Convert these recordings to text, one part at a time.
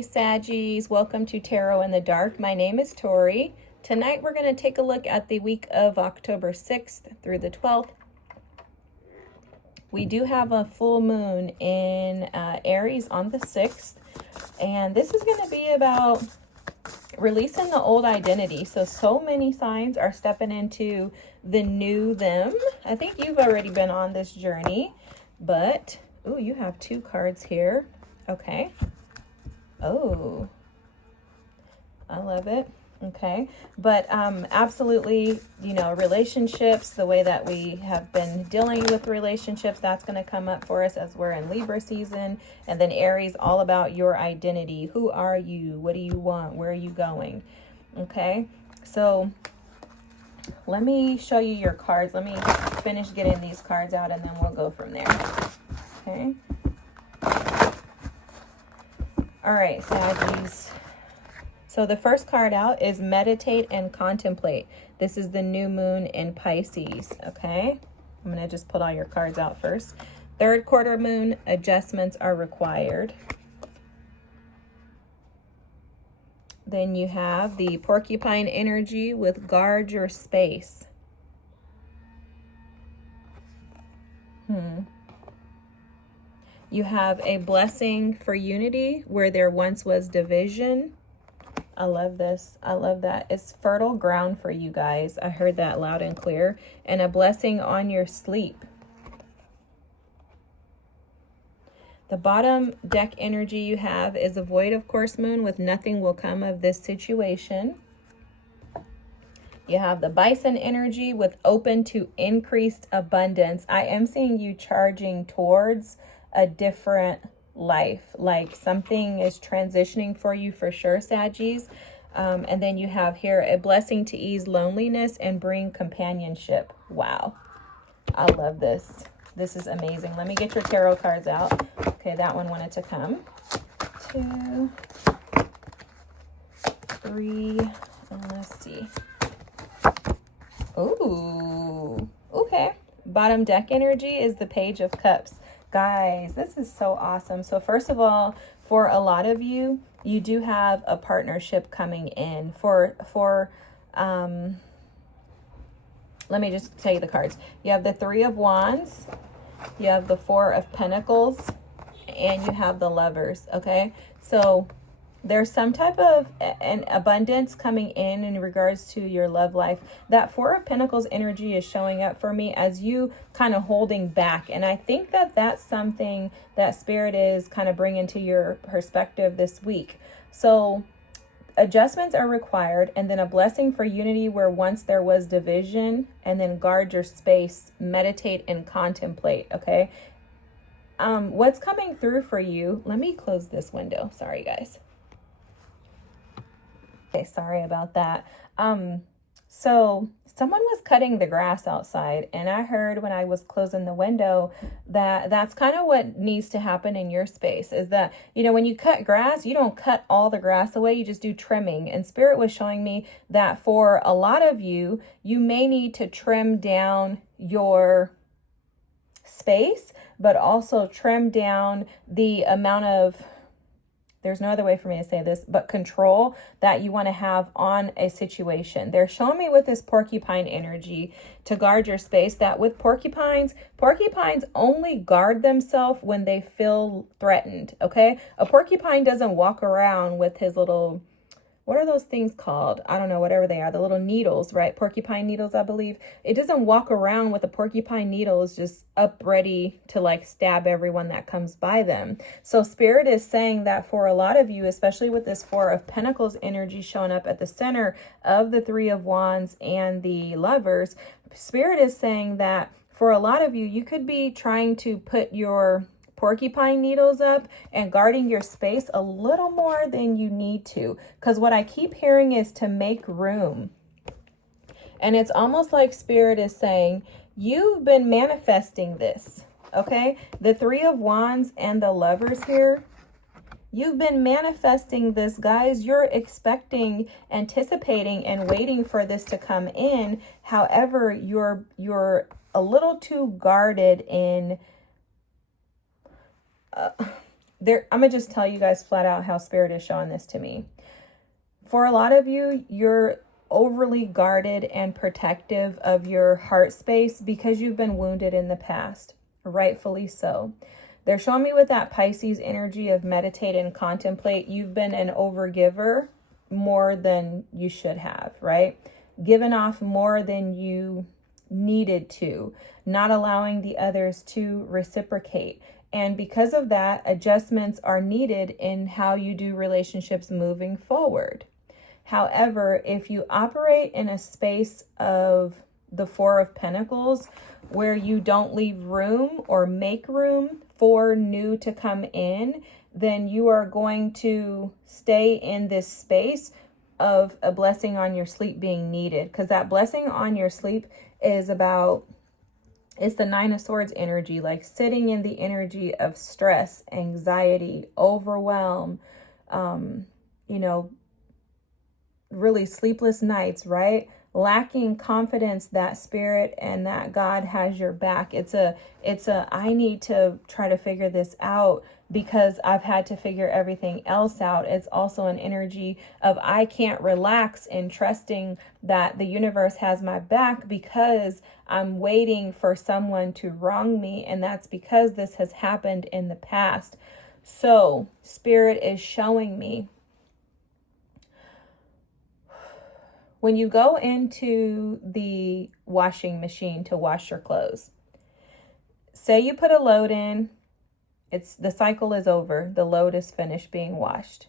Hey Saggies, welcome to Tarot in the Dark. My name is Tori. Tonight we're going to take a look at the week of October 6th through the 12th. We do have a full moon in Aries on the 6th, and this is going to be about releasing the old identity. So many signs are stepping into the new them. I think you've already been on this journey, but, oh, you have two cards here. Okay. Oh, I love it. Okay. But absolutely, you know, relationships, the way that we have been dealing with relationships, that's going to come up for us as we're in Libra season. And then Aries, all about your identity. Who are you? What do you want? Where are you going? Okay. So let me show you your cards. Let me finish getting these cards out and then we'll go from there. Okay. All right, Saggies. So the first card out is meditate and contemplate. This is the new moon in Pisces, okay? I'm going to just put all your cards out first. Third quarter moon, adjustments are required. Then you have the porcupine energy with guard your space. You have a blessing for unity where there once was division. I love this. I love that. It's fertile ground for you guys. I heard that loud and clear. And a blessing on your sleep. The bottom deck energy you have is a void of course moon with nothing will come of this situation. You have the bison energy with open to increased abundance. I am seeing you charging towards a different life, like something is transitioning for you for sure, Saggies. And then you have here a blessing to ease loneliness and bring companionship. Wow, I love this. This is amazing. Let me get your tarot cards out. Okay, that one wanted to come. 2, 3, and let's see. Ooh, okay. Bottom deck energy is the Page of Cups. Guys, this is so awesome. So first of all, for a lot of you, you do have a partnership coming in. Let me just tell you the cards. You have the Three of Wands, you have the Four of Pentacles, and you have the Lovers, okay? So there's some type of an abundance coming in regards to your love life. That Four of Pentacles energy is showing up for me as you kind of holding back. And I think that that's something that Spirit is kind of bringing to your perspective this week. So adjustments are required, and then a blessing for unity where once there was division, and then guard your space, meditate and contemplate, okay? What's coming through for you? Let me close this window. Sorry, guys. Okay, sorry about that. So someone was cutting the grass outside, and I heard when I was closing the window that that's kind of what needs to happen in your space, is that, you know, when you cut grass, you don't cut all the grass away, you just do trimming. And Spirit was showing me that for a lot of you, you may need to trim down your space, but also trim down the amount of, there's no other way for me to say this, but control that you want to have on a situation. They're showing me with this porcupine energy to guard your space, that with porcupines only guard themselves when they feel threatened, okay? A porcupine doesn't walk around with his little, what are those things called? I don't know, whatever they are, the little needles, right? Porcupine needles, I believe. It doesn't walk around with a porcupine needles just up ready to like stab everyone that comes by them. So Spirit is saying that for a lot of you, especially with this Four of Pentacles energy showing up at the center of the Three of Wands and the Lovers, Spirit is saying that for a lot of you, you could be trying to put your porcupine needles up and guarding your space a little more than you need to, because what I keep hearing is to make room. And it's almost like Spirit is saying you've been manifesting this, okay? The Three of Wands and the Lovers here, you've been manifesting this, guys. You're expecting, anticipating, and waiting for this to come in. However, you're a little too guarded in I'm going to just tell you guys flat out how Spirit is showing this to me. For a lot of you, you're overly guarded and protective of your heart space because you've been wounded in the past, rightfully so. They're showing me with that Pisces energy of meditate and contemplate, you've been an overgiver more than you should have, right? Given off more than you needed to, not allowing the others to reciprocate. And because of that, adjustments are needed in how you do relationships moving forward. However, if you operate in a space of the Four of Pentacles, where you don't leave room or make room for new to come in, then you are going to stay in this space of a blessing on your sleep being needed. Because that blessing on your sleep is about, it's the Nine of Swords energy, like sitting in the energy of stress, anxiety, overwhelm, really sleepless nights, right? Lacking confidence that Spirit and that God has your back. It's a I need to try to figure this out because I've had to figure everything else out. It's also an energy of I can't relax in trusting that the universe has my back because I'm waiting for someone to wrong me, and that's because this has happened in the past. So Spirit is showing me, when you go into the washing machine to wash your clothes, say you put a load in, the cycle is over, the load is finished being washed.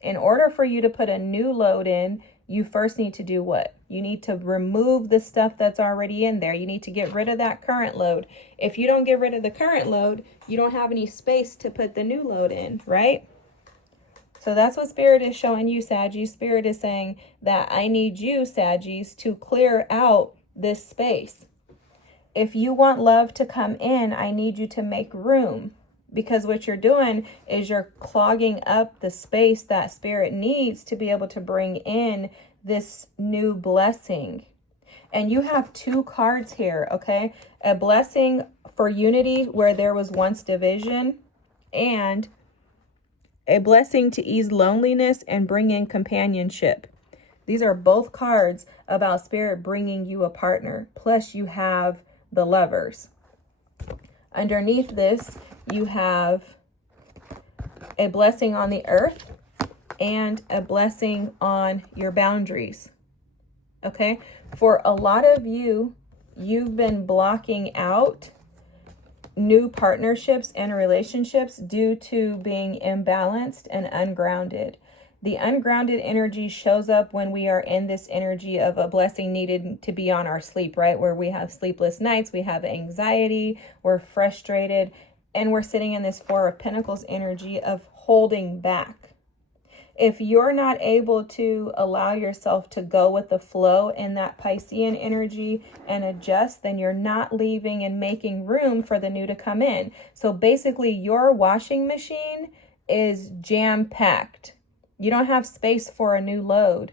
In order for you to put a new load in, you first need to do what? You need to remove the stuff that's already in there. You need to get rid of that current load. If you don't get rid of the current load, you don't have any space to put the new load in, right? So that's what Spirit is showing you, Saggies. Spirit is saying that I need you, Saggies, to clear out this space. If you want love to come in, I need you to make room, because what you're doing is you're clogging up the space that Spirit needs to be able to bring in this new blessing. And you have two cards here, okay? A blessing for unity where there was once division, and a blessing to ease loneliness and bring in companionship. These are both cards about Spirit bringing you a partner. Plus you have the Lovers. Underneath this, you have a blessing on the earth and a blessing on your boundaries. Okay? For a lot of you, you've been blocking out new partnerships and relationships due to being imbalanced and ungrounded. The ungrounded energy shows up when we are in this energy of a blessing needed to be on our sleep, right? Where we have sleepless nights, we have anxiety, we're frustrated, and we're sitting in this Four of Pentacles energy of holding back. If you're not able to allow yourself to go with the flow in that Piscean energy and adjust, then you're not leaving and making room for the new to come in. So basically, your washing machine is jam-packed. You don't have space for a new load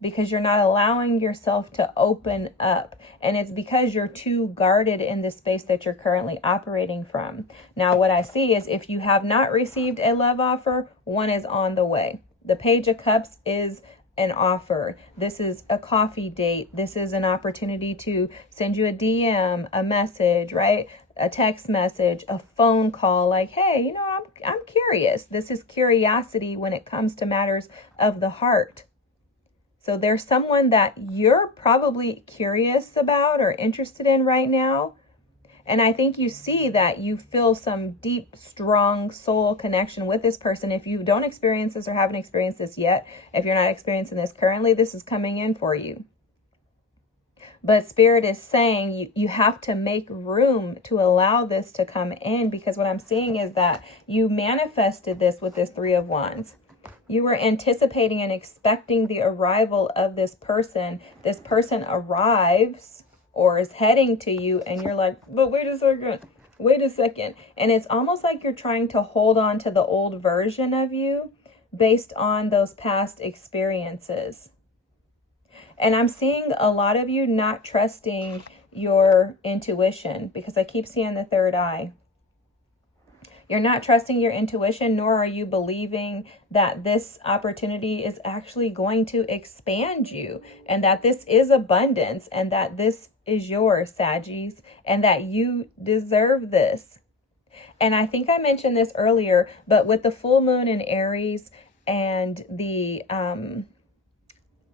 because you're not allowing yourself to open up. And it's because you're too guarded in the space that you're currently operating from. Now, what I see is if you have not received a love offer, one is on the way. The Page of Cups is an offer. This is a coffee date. This is an opportunity to send you a DM, a message, right? A text message, a phone call, like, hey, I'm curious. This is curiosity when it comes to matters of the heart. So there's someone that you're probably curious about or interested in right now. And I think you see that you feel some deep, strong soul connection with this person. If you don't experience this or haven't experienced this yet, if you're not experiencing this currently, this is coming in for you. But Spirit is saying you have to make room to allow this to come in, because what I'm seeing is that you manifested this with this Three of Wands. You were anticipating and expecting the arrival of this person. This person arrives or is heading to you, and you're like, but wait a second. And it's almost like you're trying to hold on to the old version of you based on those past experiences. And I'm seeing a lot of you not trusting your intuition, because I keep seeing the third eye. You're not trusting your intuition, nor are you believing that this opportunity is actually going to expand you, and that this is abundance, and that this is yours, Saggies, and that you deserve this. And I think I mentioned this earlier, but with the full moon in Aries and the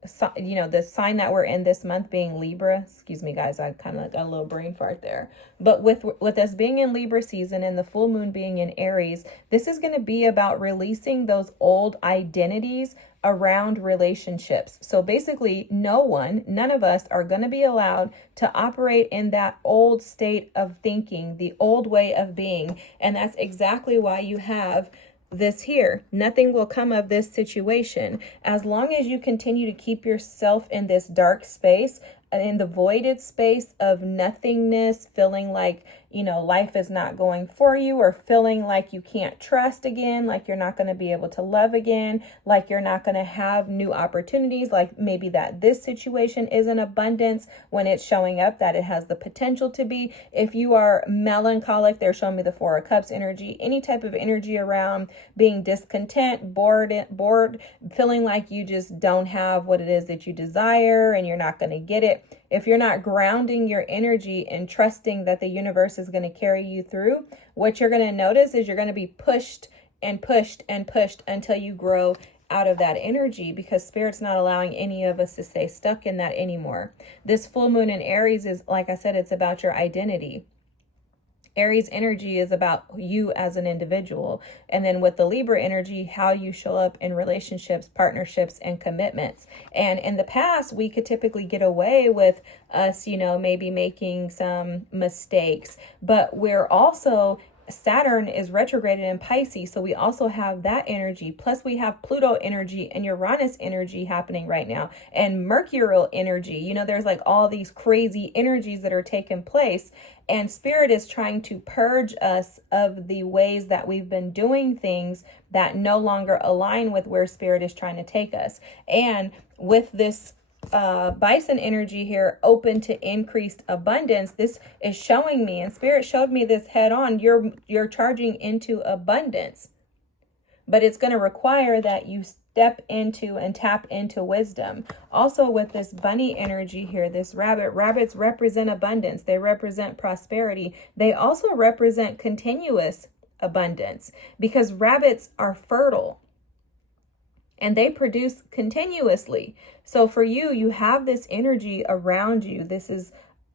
the sign that we're in this month being Libra, excuse me guys, I kind of got a little brain fart there, but with us being in Libra season and the full moon being in Aries, this is going to be about releasing those old identities around relationships. So basically none of us are going to be allowed to operate in that old state of thinking, the old way of being. And that's exactly why you have this here. Nothing will come of this situation. As long as you continue to keep yourself in this dark space, in the voided space of nothingness, feeling like, life is not going for you, or feeling like you can't trust again, like you're not going to be able to love again, like you're not going to have new opportunities, like maybe that this situation is in abundance when it's showing up, that it has the potential to be. If you are melancholic, they're showing me the Four of Cups energy, any type of energy around being discontent, bored, feeling like you just don't have what it is that you desire and you're not going to get it. If you're not grounding your energy and trusting that the universe is going to carry you through, what you're going to notice is you're going to be pushed and pushed and pushed until you grow out of that energy, because Spirit's not allowing any of us to stay stuck in that anymore. This full moon in Aries is, like I said, it's about your identity. Aries energy is about you as an individual. And then with the Libra energy, how you show up in relationships, partnerships, and commitments. And in the past, we could typically get away with us, maybe making some mistakes, but we're also, Saturn is retrograded in Pisces, so we also have that energy. Plus we have Pluto energy and Uranus energy happening right now, and Mercurial energy. There's like all these crazy energies that are taking place, and Spirit is trying to purge us of the ways that we've been doing things that no longer align with where Spirit is trying to take us. And with this Bison energy here, open to increased abundance, this is showing me, and Spirit showed me this head on, you're charging into abundance, but it's going to require that you step into and tap into wisdom. Also with this bunny energy here, this rabbits represent abundance, they represent prosperity, they also represent continuous abundance, because rabbits are fertile and they produce continuously. So for you, you have this energy around you.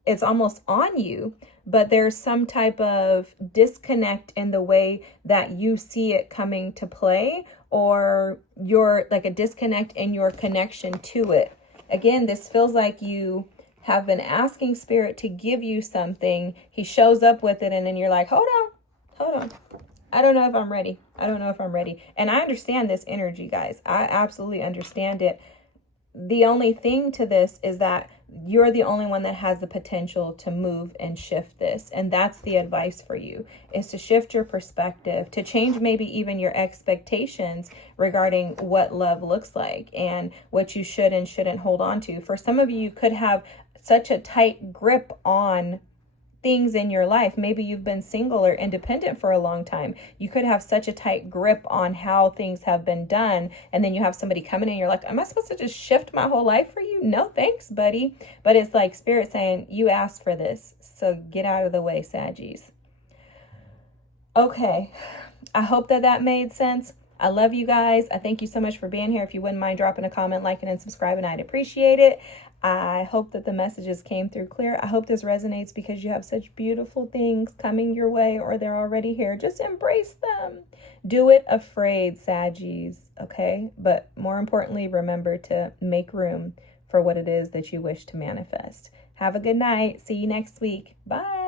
It's almost on you, but there's some type of disconnect in the way that you see it coming to play, or you're like a disconnect in your connection to it. Again, this feels like you have been asking Spirit to give you something. He shows up with it, and then you're like, hold on. I don't know if I'm ready. And I understand this energy, guys. I absolutely understand it. The only thing to this is that you're the only one that has the potential to move and shift this. And that's the advice for you, is to shift your perspective, to change maybe even your expectations regarding what love looks like and what you should and shouldn't hold on to. For some of you, you could have such a tight grip on things in your life. Maybe you've been single or independent for a long time. You could have such a tight grip on how things have been done, and then you have somebody coming in, you're like, am I supposed to just shift my whole life for you? No thanks, buddy. But it's like Spirit saying, you asked for this, so get out of the way, Saggies. Okay, I hope that made sense. I love you guys. I thank you so much for being here. If you wouldn't mind dropping a comment, liking, and subscribing, I'd appreciate it. I hope that the messages came through clear. I hope this resonates, because you have such beautiful things coming your way, or they're already here. Just embrace them. Do it afraid, Saggies, okay? But more importantly, remember to make room for what it is that you wish to manifest. Have a good night. See you next week. Bye.